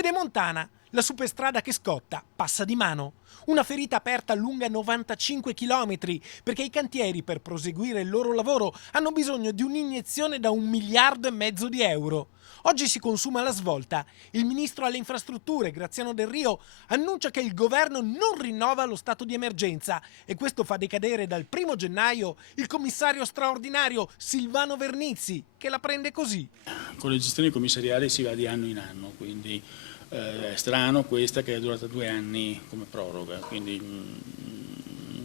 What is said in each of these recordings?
Pedemontana, la superstrada che scotta, passa di mano. Una ferita aperta lunga 95 km perché i cantieri per proseguire il loro lavoro hanno bisogno di un'iniezione da 1,5 miliardi di euro. Oggi si consuma la svolta. Il ministro alle infrastrutture, Graziano Del Rio, annuncia che il governo non rinnova lo stato di emergenza e questo fa decadere dal 1° gennaio il commissario straordinario Silvano Vernizzi, che la prende così. Con le gestioni commissariali si va di anno in anno, quindi è strano questa che è durata 2 anni come proroga, quindi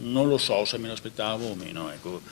non lo so se me l'aspettavo o meno, ecco.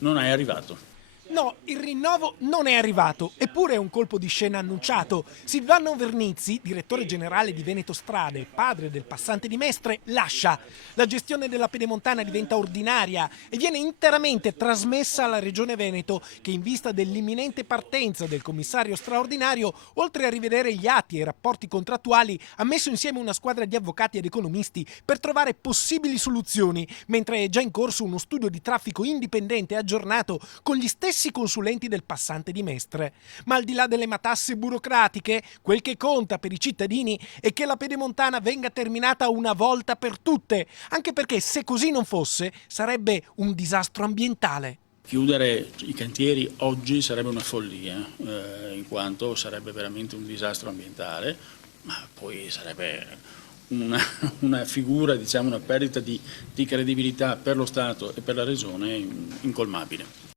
Non è arrivato. No, il rinnovo non è arrivato, eppure è un colpo di scena annunciato. Silvano Vernizzi, direttore generale di Veneto Strade, padre del passante di Mestre, lascia. La gestione della Pedemontana diventa ordinaria e viene interamente trasmessa alla Regione Veneto, che in vista dell'imminente partenza del commissario straordinario, oltre a rivedere gli atti e i rapporti contrattuali, ha messo insieme una squadra di avvocati ed economisti per trovare possibili soluzioni, mentre è già in corso uno studio di traffico indipendente e aggiornato con gli stessi consulenti del passante di Mestre. Ma al di là delle matasse burocratiche, quel che conta per i cittadini è che la Pedemontana venga terminata una volta per tutte, anche perché se così non fosse sarebbe un disastro ambientale. Chiudere i cantieri oggi sarebbe una follia, in quanto sarebbe veramente un disastro ambientale, ma poi sarebbe una figura, diciamo, una perdita di credibilità per lo Stato e per la Regione incolmabile.